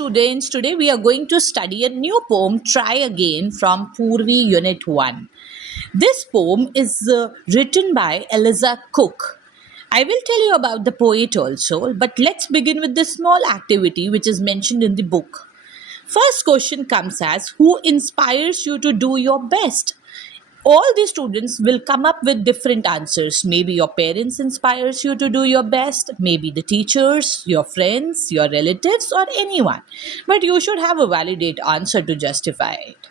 students. Today we are going to study a new poem, Try Again, from Purvi Unit 1. This poem is written by Eliza Cook. I will tell you about the poet also, but let's begin with the small activity which is mentioned in the book. First question comes as, who inspires you to do your best? All the students will come up with different answers. Maybe your parents inspires you to do your best, maybe the teachers, your friends, your relatives, or anyone. But you should have a validate answer to justify it.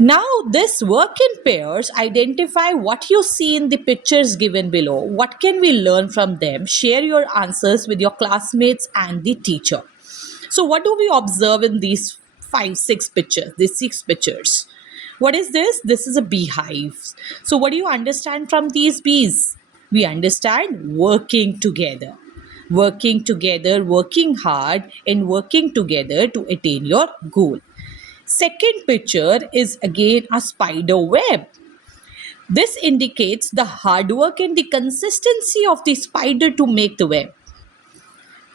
Now, this work in pairs, identify what you see in the pictures given below. What can we learn from them? Share your answers with your classmates and the teacher. So, what do we observe in these these six pictures? What is this? This is a beehive. So, what do you understand from these bees? We understand working together. Working together, working hard, and working together to attain your goal. Second picture is again a spider web. This indicates the hard work and the consistency of the spider to make the web.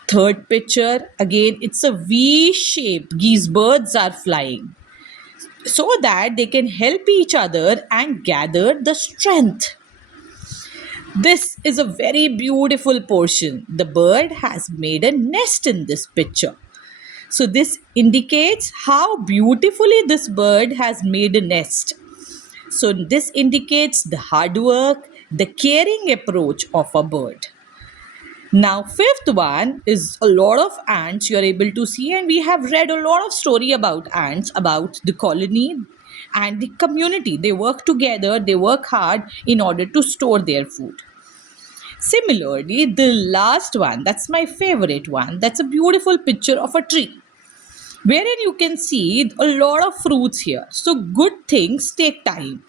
Third picture, again, it's a V shape. These birds are flying so that they can help each other and gather the strength. This is a very beautiful portion. The bird has made a nest in this picture. So this indicates how beautifully this bird has made a nest. So this indicates the hard work, the caring approach of a bird. Now, fifth one is a lot of ants you are able to see, and we have read a lot of story about ants, about the colony and the community. They work together, they work hard in order to store their food. Similarly, the last one, that's my favorite one, that's a beautiful picture of a tree, wherein you can see a lot of fruits here. So, good things take time.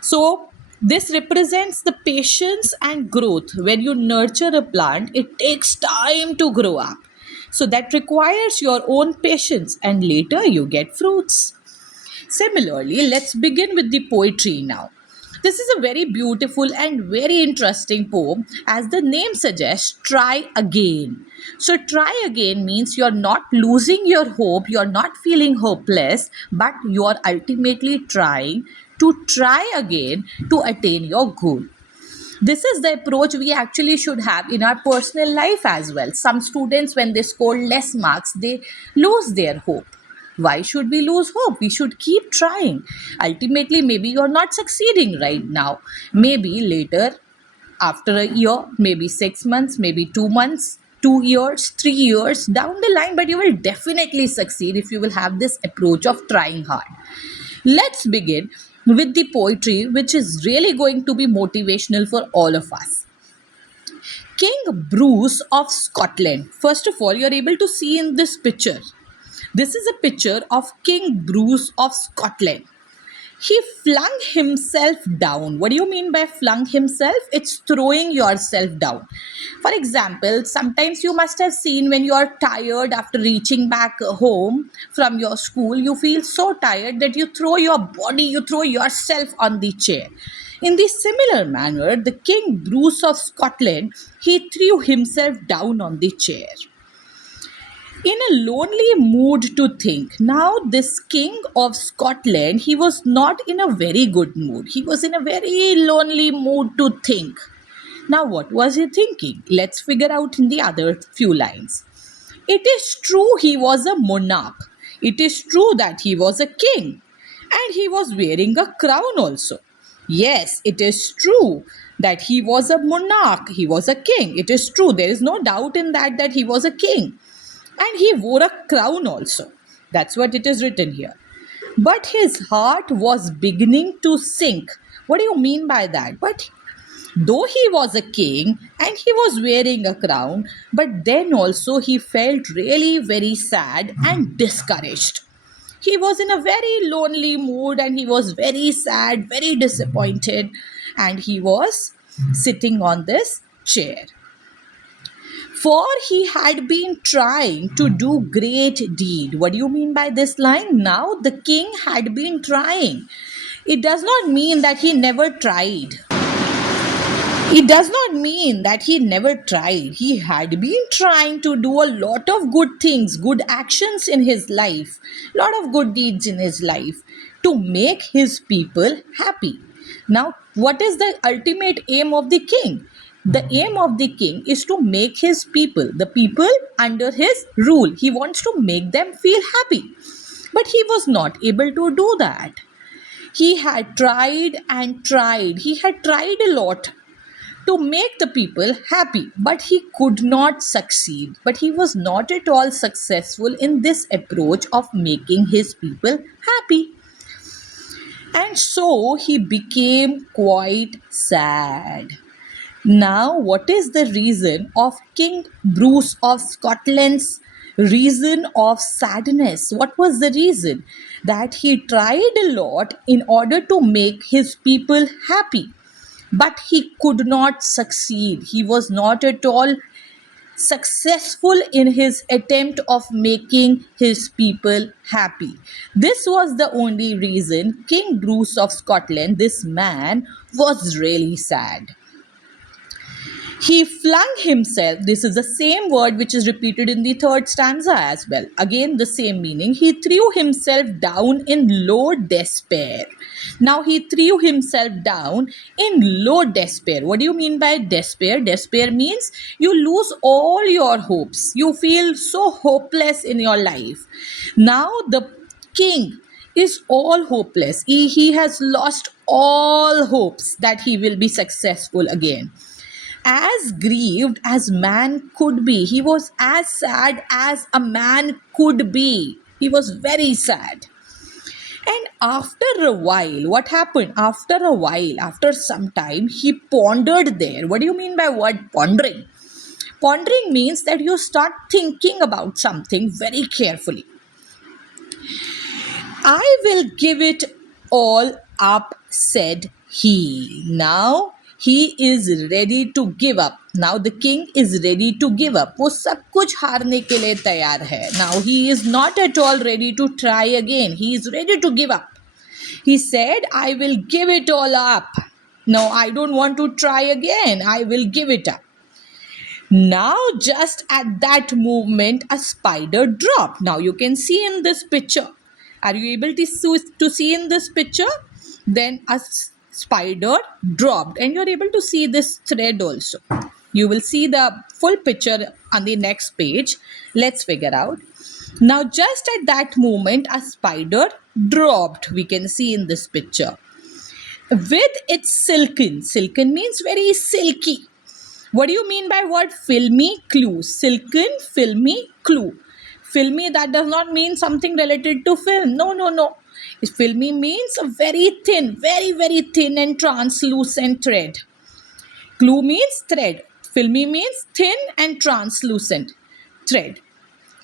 So, this represents the patience and growth. When you nurture a plant, it takes time to grow up. So, that requires your own patience, and later you get fruits. Similarly, let's begin with the poetry now. This is a very beautiful and very interesting poem. As the name suggests, try again. So, try again means you're not losing your hope, you're not feeling hopeless, but you're ultimately trying to try again to attain your goal. This is the approach we actually should have in our personal life as well. Some students, when they score less marks, they lose their hope. Why should we lose hope? We should keep trying. Ultimately, maybe you're not succeeding right now. Maybe later, after a year, maybe 6 months, maybe 2 months, 2 years, 3 years down the line, but you will definitely succeed if you will have this approach of trying hard. Let's begin with the poetry, which is really going to be motivational for all of us. King Bruce of Scotland. First of all, you're able to see in this picture. This is a picture of King Bruce of Scotland. He flung himself down. What do you mean by flung himself? It's throwing yourself down. For example, sometimes you must have seen when you are tired after reaching back home from your school, you feel so tired that you throw your body, you throw yourself on the chair. In the similar manner, the King Bruce of Scotland, he threw himself down on the chair in a lonely mood to think. Now, this King of Scotland, he was not in a very good mood. He was in a very lonely mood to think. Now, what was he thinking? Let's figure out in the other few lines. It is true he was a monarch. It is true that he was a king. And he was wearing a crown also. Yes, it is true that he was a monarch. He was a king. It is true. There is no doubt in that he was a king. And he wore a crown also. That's what it is written here. But his heart was beginning to sink. What do you mean by that? But though he was a king and he was wearing a crown, but then also he felt really very sad and discouraged. He was in a very lonely mood and he was very sad, very disappointed, and he was sitting on this chair. For he had been trying to do great deed. What do you mean by this line? Now the king had been trying. It does not mean that he never tried. It does not mean that he never tried. He had been trying to do a lot of good things, good actions in his life, lot of good deeds in his life to make his people happy. Now, what is the ultimate aim of the king? The aim of the king is to make his people, the people under his rule, he wants to make them feel happy. But he was not able to do that. He had tried and tried. He had tried a lot to make the people happy, but he could not succeed. But he was not at all successful in this approach of making his people happy. And so he became quite sad. Now, what is the reason of King Bruce of Scotland's reason of sadness? What was the reason? That he tried a lot in order to make his people happy, but he could not succeed. He was not at all successful in his attempt of making his people happy. This was the only reason King Bruce of Scotland, this man, was really sad. He flung himself. This is the same word which is repeated in the third stanza as well. Again, the same meaning. He threw himself down in low despair. Now, he threw himself down in low despair. What do you mean by despair? Despair means you lose all your hopes. You feel so hopeless in your life. Now, the king is all hopeless. He has lost all hopes that he will be successful again. As grieved as man could be. He was as sad as a man could be. He was very sad. And after a while, what happened? After a while, after some time, he pondered there. What do you mean by word pondering? Pondering means that you start thinking about something very carefully. I will give it all up, said he. Now he is ready to give up. Now the king is ready to give up. वो सब कुछ हारने के लिए तैयार है. Now he is not at all ready to try again. He is ready to give up. He said, I will give it all up. No, I don't want to try again. I will give it up. Now, just at that moment, a spider dropped. Now, you can see in this picture. Are you able to see in this picture? Then a spider dropped, and you're able to see this thread also. You will see the full picture on the next page. Let's figure out. Now, just at that moment, a spider dropped. We can see in this picture. With its silken. Silken means very silky. What do you mean by word filmy clue? Silken, filmy clue. Filmy, that does not mean something related to film. No. Filmy means a very thin, very thin and translucent thread. Clue means thread. Filmy means thin and translucent thread.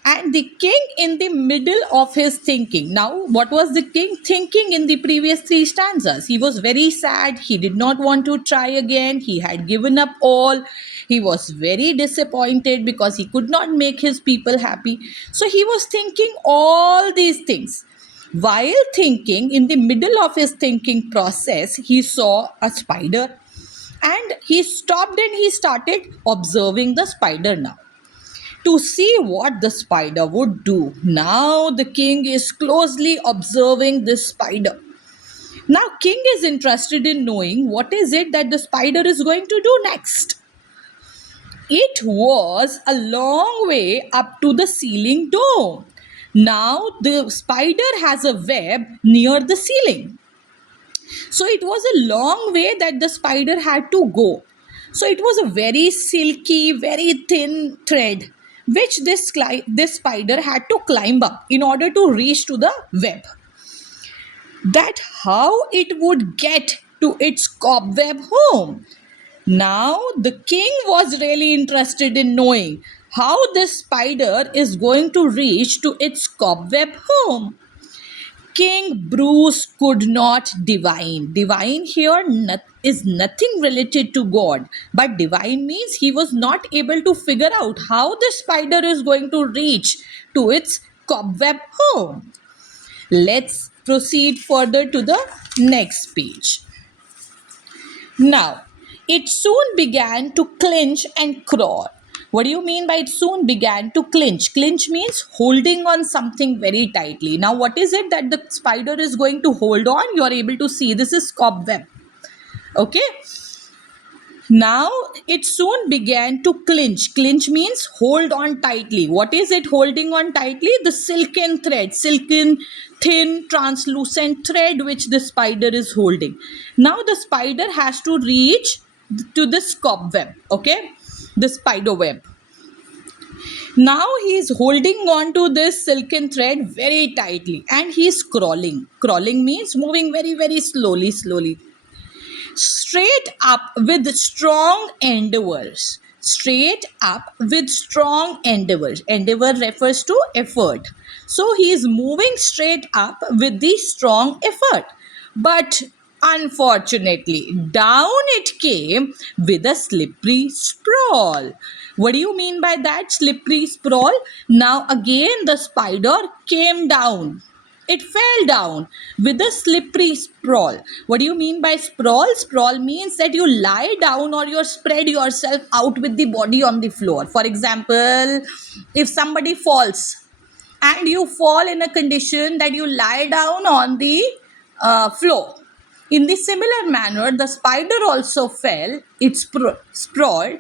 And the king in the middle of his thinking. Now, what was the king thinking in the previous three stanzas? He was very sad. He did not want to try again. He had given up all. He was very disappointed because he could not make his people happy. So he was thinking all these things. While thinking, in the middle of his thinking process, he saw a spider. And he stopped and he started observing the spider now, to see what the spider would do. Now the king is closely observing this spider. Now king is interested in knowing what is it that the spider is going to do next. It was a long way up to the ceiling door. Now the spider has a web near the ceiling. So it was a long way that the spider had to go. So it was a very silky, very thin thread which this spider had to climb up in order to reach to the web. That how it would get to its cobweb home. Now the king was really interested in knowing how this spider is going to reach to its cobweb home. King Bruce could not divine. Divine here is nothing related to God, but divine means he was not able to figure out how the spider is going to reach to its cobweb home. Let's proceed further to the next page. Now, It soon began to clinch and crawl. What do you mean by it soon began to clinch? Clinch means holding on something very tightly. Now, what is it that the spider is going to hold on? You are able to see this is cobweb. Okay. Now it soon began to clinch. Clinch means hold on tightly. What is it holding on tightly? The silken thread, silken, thin, translucent thread which the spider is holding. Now the spider has to reach to this cobweb, okay? The spider web. Now he is holding on to this silken thread very tightly and he is crawling. Crawling means moving very, very slowly, straight up with strong endeavors. Straight up with strong endeavors. Endeavor refers to effort. So he is moving straight up with the strong effort. But unfortunately, down it came with a slippery sprawl. What do you mean by that slippery sprawl? Now again the spider came down. It fell down with a slippery sprawl. What do you mean by sprawl? Sprawl means that you lie down or you spread yourself out with the body on the floor. For example, if somebody falls and you fall in a condition that you lie down on the floor. In the similar manner, the spider also fell, it sprawled,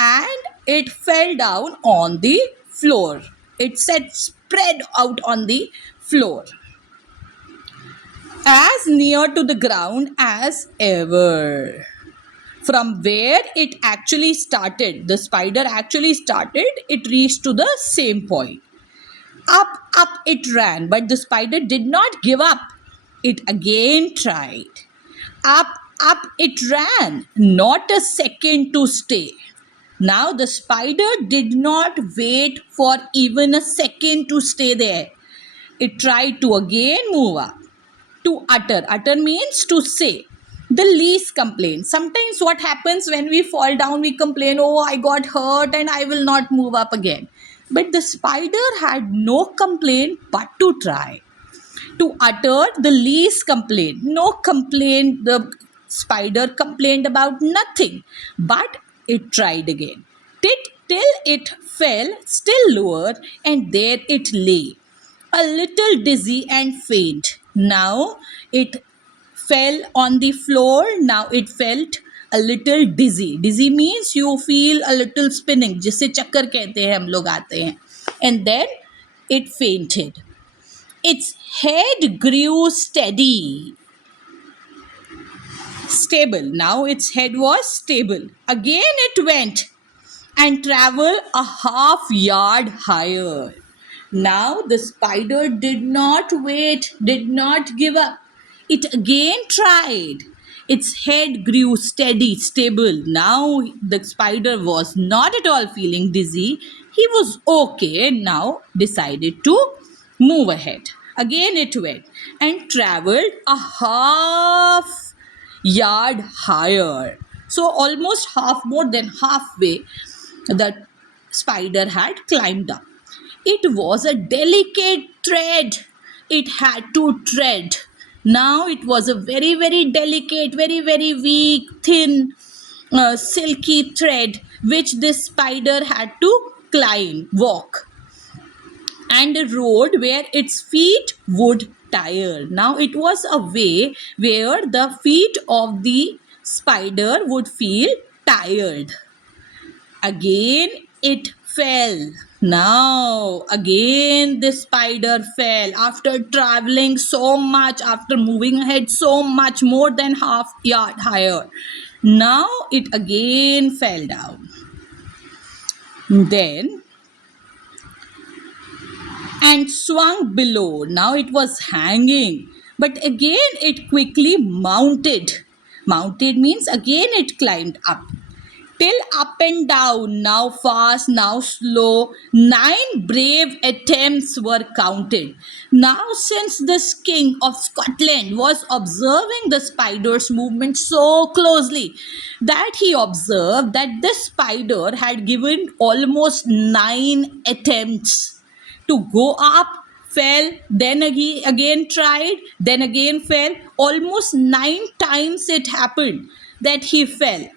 and it fell down on the floor. It said spread out on the floor as near to the ground as ever. From where it actually started, the spider actually started, it reached to the same point. Up it ran, but the spider did not give up. It again tried. Up it ran, not a second to stay. Now the spider did not wait for even a second to stay there. It tried to again move up. To utter. Utter means to say. The least complaint. Sometimes what happens when we fall down, we complain, oh, I got hurt and I will not move up again. But the spider had no complaint but to try. To utter the least complaint. No complaint. The spider complained about nothing. But it tried again. Till it fell still lower and there it lay. A little dizzy and faint. Now it fell on the floor. Now it felt a little dizzy. Dizzy means you feel a little spinning, जिसे चक्कर कहते हैं हम लोग आते हैं. And then it fainted. Its head grew steady. Stable. Now its head was stable. Again it went and traveled a half yard higher. Now the spider did not wait, did not give up. It again tried. Its head grew steady, stable. Now the spider was not at all feeling dizzy. He was okay and now decided to move ahead. Again it went and traveled a half yard higher. So almost half, more than halfway, the spider had climbed up. It was a delicate thread. It had to tread. Now it was a very, very delicate, very, very weak, thin, silky thread which this spider had to climb, walk, and a road where its feet would tire. Now it was a way where the feet of the spider would feel tired. Again it fell. Now again the spider fell after traveling so much, after moving ahead so much, more than half yard higher. Now it again fell down. Then and swung below. Now it was hanging, but again it quickly mounted. Mounted means again it climbed up. Till up and down, now fast, now slow, 9 brave attempts were counted. Now, since this king of Scotland was observing the spider's movement so closely, that he observed that this spider had given almost 9 attempts to go up, fell, then again tried, then again fell. Almost 9 times it happened that he fell.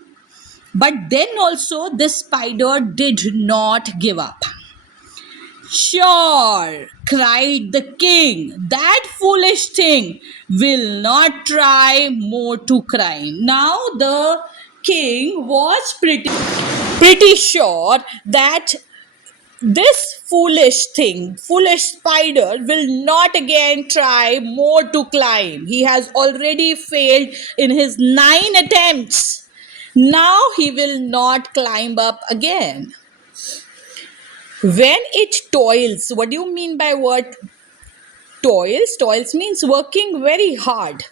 But then also, this spider did not give up. Sure, cried the king, that foolish thing will not try more to climb. Now the king was pretty sure that this foolish thing, foolish spider, will not again try more to climb. He has already failed in his 9 attempts. Now he will not climb up again. When it toils, what do you mean by word toils? Toils means working very hard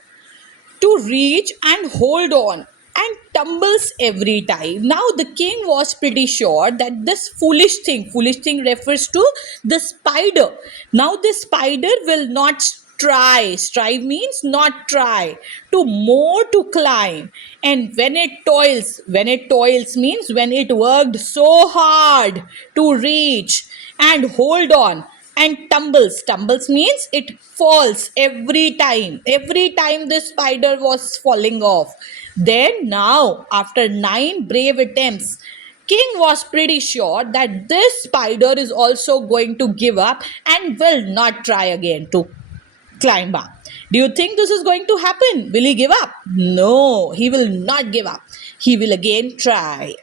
to reach and hold on and tumbles every time. Now the king was pretty sure that this foolish thing refers to the spider. Now this spider will not try. Strive means not try to more to climb. And when it toils means when it worked so hard to reach and hold on and tumbles means it falls every time the spider was falling off. Then now after 9 brave attempts, king was pretty sure that this spider is also going to give up and will not try again to climb up. Do you think this is going to happen? Will he give up? No, he will not give up. He will again try.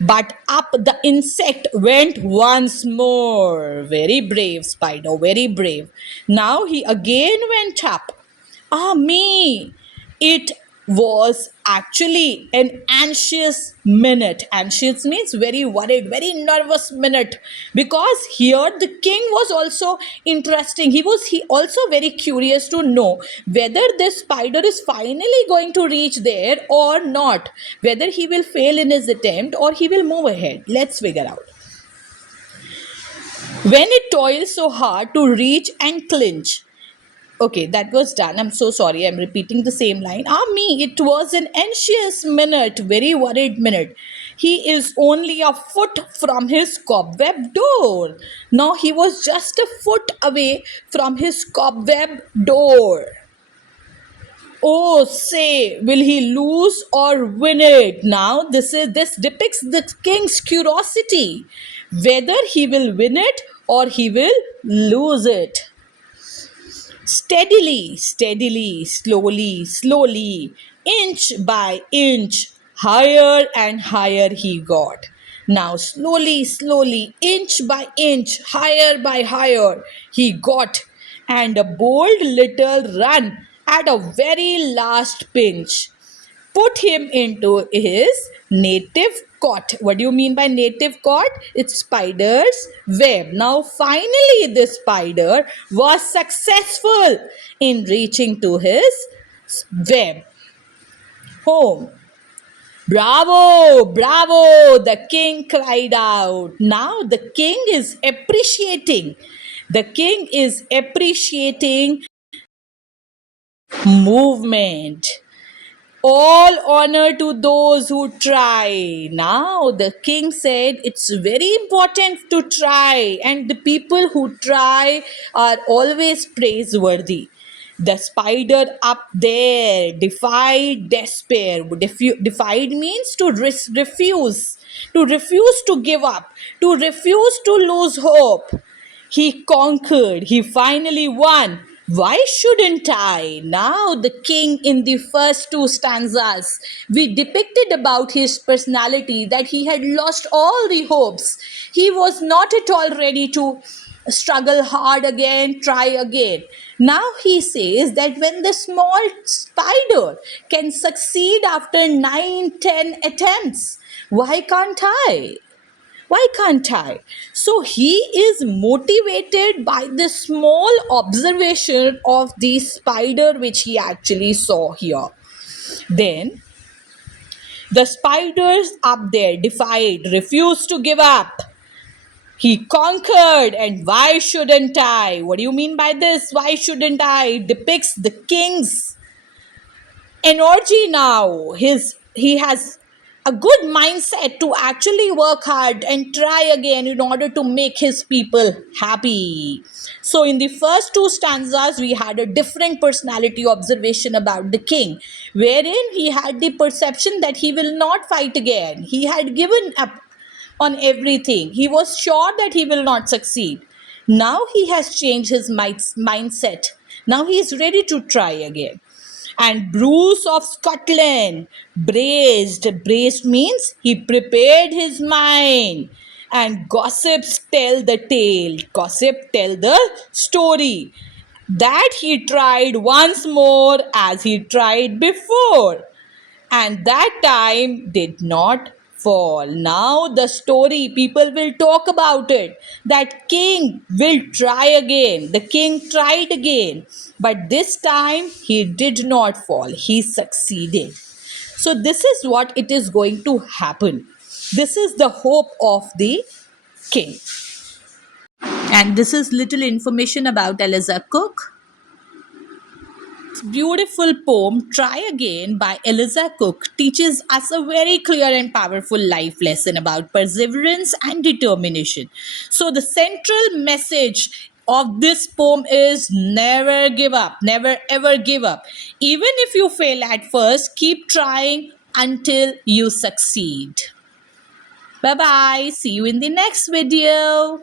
But up the insect went once more. Very brave spider, very brave. Now he again went up. Ah, me! It was actually an anxious minute. Anxious means very worried, very nervous minute. Because here the king was also interesting. He also very curious to know whether this spider is finally going to reach there or not. Whether he will fail in his attempt or he will move ahead. Let's figure out. When it toils so hard to reach and clinch, okay, that was done. I'm so sorry. I'm repeating the same line. Ah, me, it was an anxious minute, very worried minute. He is only a foot from his cobweb door. Now he was just a foot away from his cobweb door. Oh, say, will he lose or win it? Now this depicts the king's curiosity, whether he will win it or he will lose it. Steadily, slowly, inch by inch, higher and higher he got. Now, slowly, inch by inch, higher by higher, he got, and a bold little run at a very last pinch put him into his native cot. What do you mean by native cot? It's spider's web. Now, finally, this spider was successful in reaching to his web home. Bravo, bravo, the king cried out. Now the king is appreciating. The king is appreciating movement. All honor to those who try. Now, the king said it's very important to try, and the people who try are always praiseworthy. The spider up there defied despair. Defied means to refuse to give up, to refuse to lose hope. He conquered. He finally won. Why shouldn't I? Now, the king in the first 2 stanzas, we depicted about his personality that he had lost all the hopes. He was not at all ready to struggle hard again, try again. Now he says that when the small spider can succeed after 9, 10 attempts, why can't I? Why can't I? So he is motivated by the small observation of the spider which he actually saw here. Then the spiders up there defied, refused to give up. He conquered, and why shouldn't I? What do you mean by this? Why shouldn't I? Depicts the king's energy now. He has a good mindset to actually work hard and try again in order to make his people happy. So, in the first two stanzas, we had a different personality observation about the king, wherein he had the perception that he will not fight again. He had given up on everything, he was sure that he will not succeed. Now he has changed his mindset. Now he is ready to try again. And Bruce of Scotland braced. Braced means he prepared his mind. And gossips tell the tale. Gossip tell the story. That he tried once more as he tried before, and that time did not fall. Now the story, people will talk about it. That king will try again. The king tried again, but this time he did not fall. He succeeded. So this is what it is going to happen. This is the hope of the king. And this is little information about Eliza Cook. Beautiful poem, Try Again by Eliza Cook, teaches us a very clear and powerful life lesson about perseverance and determination. So, the central message of this poem is never give up, never ever give up. Even if you fail at first, keep trying until you succeed. Bye bye. See you in the next video.